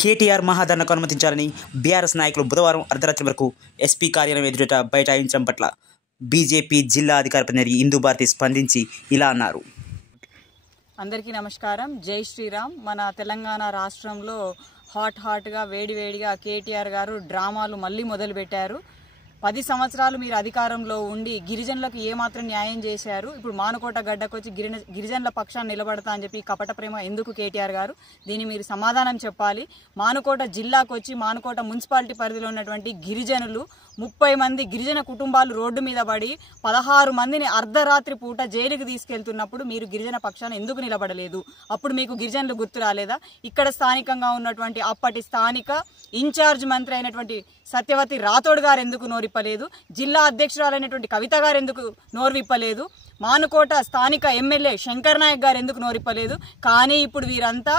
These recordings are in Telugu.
కేటీఆర్ మహాధర్నాకు అనుమతించాలని బీఆర్ఎస్ నాయకులు బుధవారం అర్ధరాత్రి వరకు ఎస్పీ కార్యాలయం ఎదుట బైఠాయించడం పట్ల బీజేపీ జిల్లా అధికార ప్రతినిధి ఇందు భారతి స్పందించి ఇలా అన్నారు. అందరికీ నమస్కారం. జై శ్రీరామ్. మన తెలంగాణ రాష్ట్రంలో హాట్గా వేడివేడిగా కేటీఆర్ గారు డ్రామాలు మళ్ళీ మొదలుపెట్టారు. 10 సంవత్సరాలు మీరు అధికారంలో ఉండి గిరిజనులకు ఏమాత్రం న్యాయం చేశారు? ఇప్పుడు మానుకోట గడ్డకొచ్చి గిరిజనుల పక్షాన్ని నిలబడతా అని చెప్పి కపట ప్రేమ ఎందుకు కేటీఆర్ గారు? దీన్ని మీరు సమాధానం చెప్పాలి. మానుకోట జిల్లాకు వచ్చి మానుకోట మున్సిపాలిటీ పరిధిలో ఉన్నటువంటి గిరిజనులు 30 మంది గిరిజన కుటుంబాలు రోడ్డు మీద పడి 16 మందిని అర్ధరాత్రి పూట జైలుకి తీసుకెళ్తున్నప్పుడు మీరు గిరిజన పక్షాన్ని ఎందుకు నిలబడలేదు? అప్పుడు మీకు గిరిజనులు గుర్తు రాలేదా? ఇక్కడ స్థానికంగా ఉన్నటువంటి అప్పటి స్థానిక ఇన్ఛార్జ్ మంత్రి అయినటువంటి సత్యవతి రాథోడ్ గారు ఎందుకు నోరిప్పలేదు? జిల్లా అధ్యక్షురాలైనటువంటి కవిత గారు ఎందుకు నోరువిప్పలేదు? మానుకోట స్థానిక ఎమ్మెల్యే శంకర్ నాయక్ గారు ఎందుకు నోరిప్పలేదు? కానీ ఇప్పుడు వీరంతా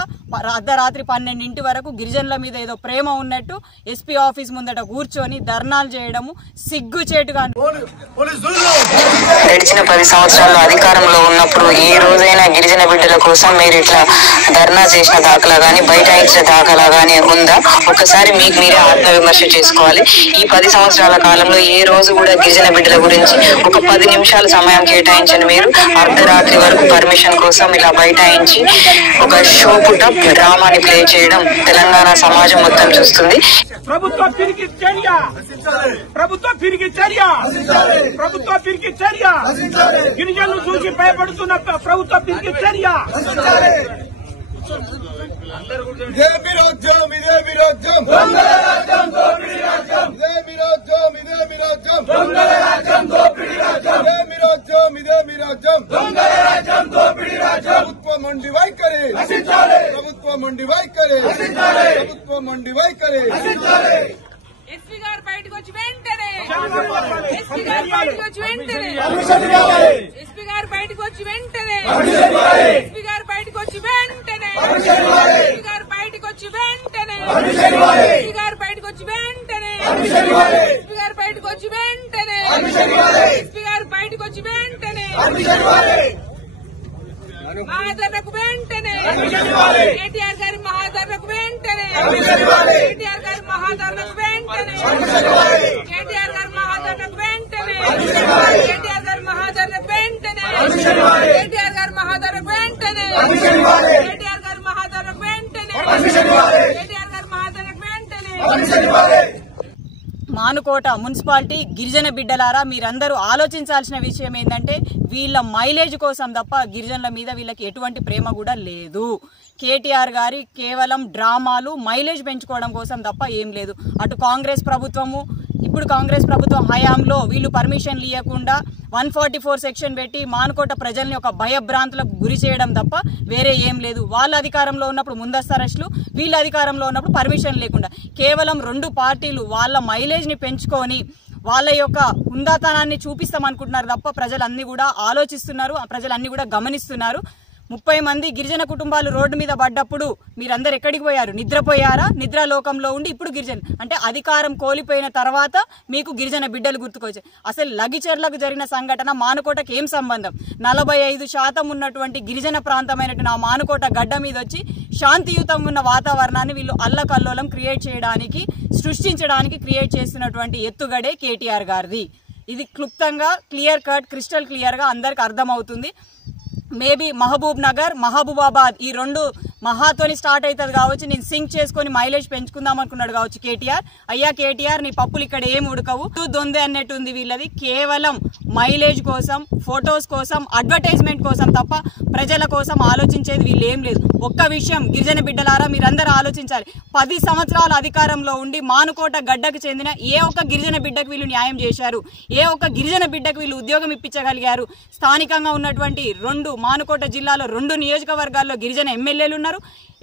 అర్ధరాత్రి 12 వరకు గిరిజనుల మీద ఏదో ప్రేమ ఉన్నట్టు ఎస్పీ ఆఫీస్ ముందట కూర్చొని ధర్నాలు చేయడము సిగ్గుచేటుగా. గడిచిన 10 సంవత్సరాల్లో అధికారంలో ఉన్నప్పుడు ఏ రోజైనా గిరిజన బిడ్డల కోసం మీరు ఇట్లా ధర్నా చేసిన దాఖలా గానీ బైఠాయించిన దాఖలా గానీ ఉందా? ఒకసారి మీకు మీరే ఆత్మవిమర్శ చేసుకోవాలి. ఈ 10 సంవత్సరాల కాలంలో ఏ రోజు కూడా గిరిజన బిడ్డల గురించి ఒక 10 నిమిషాల సమయం కేటాయించిన మీరు అర్ధరాత్రి వరకు పర్మిషన్ కోసం ఇలా బైఠాయించి ఒక షో పుట డ్రామాని ప్లే చేయడం తెలంగాణ సమాజం మొత్తం చూస్తుంది. ప్రభుత్వం పిరికి చర్య గిరిజనులు చూసి భయపడుతున్న ప్రభుత్వ పిరికి చర్య. ఎస్పీ గారు బయటకు వచ్చి వెంటనే ఎస్పీ గారు బయటకు వచ్చి వెంటనే ఎస్పీ గారు బయటకు వచ్చి వెంటనే ఎస్పీ గారు బయటకు వచ్చి వెంటనే ఎస్పీ గారు బయటకు వచ్చి వెంటనే ఎస్పీ గారు బయటకు వచ్చి వెంటనే ఎస్పీ గారు బయటకు వచ్చి వెంటనే ఎస్పీ గారు బయటకు వచ్చి వెంటనే మహాధర్నకు వెంటనే కేటీఆర్ గారి మహాధర్నకు వెంటనే కేటీఆర్ గారి మహాధర్నకు వెంటనే కేటీఆర్ గారి మహాధర్నకు వెంటనే కేటీఆర్ గారి మహాధర్నకు వెంటనే కేటీఆర్ గారి మహాధర్నకు వెంటనే కేటీఆర్ గారి మహాధర్నకు వెంటనే కేటీఆర్ గారి మహాధర్నకు వెంటనే. మానుకోట మున్సిపాలిటీ గిరిజన బిడ్డలారా, మీరందరూ ఆలోచించాల్సిన విషయం ఏంటంటే వీళ్ళ మైలేజ్ కోసం తప్ప గిరిజనుల మీద వీళ్ళకి ఎటువంటి ప్రేమ కూడా లేదు. కేటీఆర్ గారి కేవలం డ్రామాలు మైలేజ్ పెంచుకోవడం కోసం తప్ప ఏం లేదు. అటు కాంగ్రెస్ ప్రభుత్వము, ఇప్పుడు కాంగ్రెస్ ప్రభుత్వం హయాంలో వీళ్ళు పర్మిషన్లు ఇవ్వకుండా 144 సెక్షన్ పెట్టి మానుకోట ప్రజల్ని ఒక భయభ్రాంతులకు గురి చేయడం తప్ప వేరే ఏం లేదు. వాళ్ళ అధికారంలో ఉన్నప్పుడు ముందస్తు అరెస్టులు, వీళ్ళ అధికారంలో ఉన్నప్పుడు పర్మిషన్ లేకుండా కేవలం 2 పార్టీలు వాళ్ళ మైలేజ్ని పెంచుకొని వాళ్ళ యొక్క హుందాతనాన్ని చూపిస్తామనుకుంటున్నారు తప్ప ప్రజలన్నీ కూడా ఆలోచిస్తున్నారు, ప్రజలన్నీ కూడా గమనిస్తున్నారు. 30 మంది గిరిజన కుటుంబాలు రోడ్డు మీద పడ్డప్పుడు మీరందరు ఎక్కడికి పోయారు? నిద్రపోయారా? నిద్రాలోకంలో ఉండి ఇప్పుడు గిరిజన అంటే అధికారం కోల్పోయిన తర్వాత మీకు గిరిజన బిడ్డలు గుర్తుకొచ్చాయి. అసలు లగిచెర్లకు జరిగిన సంఘటన మానుకోటకి ఏం సంబంధం? 45% ఉన్నటువంటి గిరిజన ప్రాంతమైనటువంటి ఆ మానుకోట గడ్డ మీద వచ్చి శాంతియుతంగా ఉన్న వాతావరణాన్ని వీళ్ళు అల్లకల్లోలం సృష్టించడానికి క్రియేట్ చేస్తున్నటువంటి ఎత్తుగడే కేటీఆర్ గారిది. ఇది క్లుప్తంగా క్లియర్ కట్ క్రిస్టల్ క్లియర్గా అందరికి అర్థమవుతుంది. మేబీ మహబూబ్ నగర్, మహబూబాబాద్ ఈ 2 మహాతోని స్టార్ట్ అవుతుంది కావచ్చు. నేను సింక్ చేసుకుని మైలేజ్ పెంచుకుందాం అనుకున్నాడు కావచ్చు కేటీఆర్. అయ్యా కేటీఆర్, నీ పప్పులు ఇక్కడ ఏం ఉడకవు, దొందే అన్నట్టు ఉంది వీళ్ళది. కేవలం మైలేజ్ కోసం, ఫొటోస్ కోసం, అడ్వర్టైజ్మెంట్ కోసం తప్ప ప్రజల కోసం ఆలోచించేది వీళ్ళు ఏం లేదు. ఒక్క విషయం గిరిజన బిడ్డలారా, మీరందరూ ఆలోచించాలి. 10 సంవత్సరాల అధికారంలో ఉండి మానుకోట గడ్డకు చెందిన ఏ ఒక్క గిరిజన బిడ్డకు వీళ్ళు న్యాయం చేశారు? ఏ ఒక్క గిరిజన బిడ్డకు వీళ్ళు ఉద్యోగం ఇప్పించగలిగారు? స్థానికంగా ఉన్నటువంటి మానుకోట జిల్లాలో 2 నియోజకవర్గాల్లో గిరిజన ఎమ్మెల్యేలు ఉన్నారు.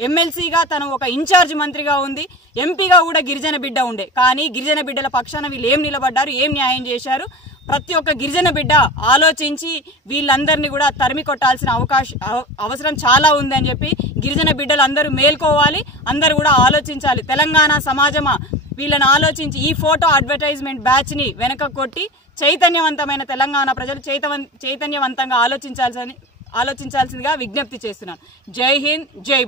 ఎమ్మెల్సీగా తను ఒక ఇన్ఛార్జ్ మంత్రిగా ఉంది. ఎంపీగా కూడా గిరిజన బిడ్డ ఉండే. కానీ గిరిజన బిడ్డల పక్షాన వీళ్ళు ఏం నిలబడ్డారు? ఏం న్యాయం చేశారు? ప్రతి ఒక్క గిరిజన బిడ్డ ఆలోచించి వీళ్ళందరినీ కూడా తరిమి కొట్టాల్సిన అవసరం చాలా ఉందని చెప్పి గిరిజన బిడ్డలు అందరూ మేల్కోవాలి. అందరూ కూడా ఆలోచించాలి. తెలంగాణ సమాజమా వీళ్ళని ఆలోచించి ఈ ఫోటో అడ్వర్టైజ్మెంట్ బ్యాచ్ ని వెనక కొట్టి చైతన్యవంతమైన తెలంగాణ ప్రజలు చైతన్యవంతంగా ఆలోచించాల్సిందిగా విజ్ఞప్తి చేస్తున్నాను. జై హింద్, జై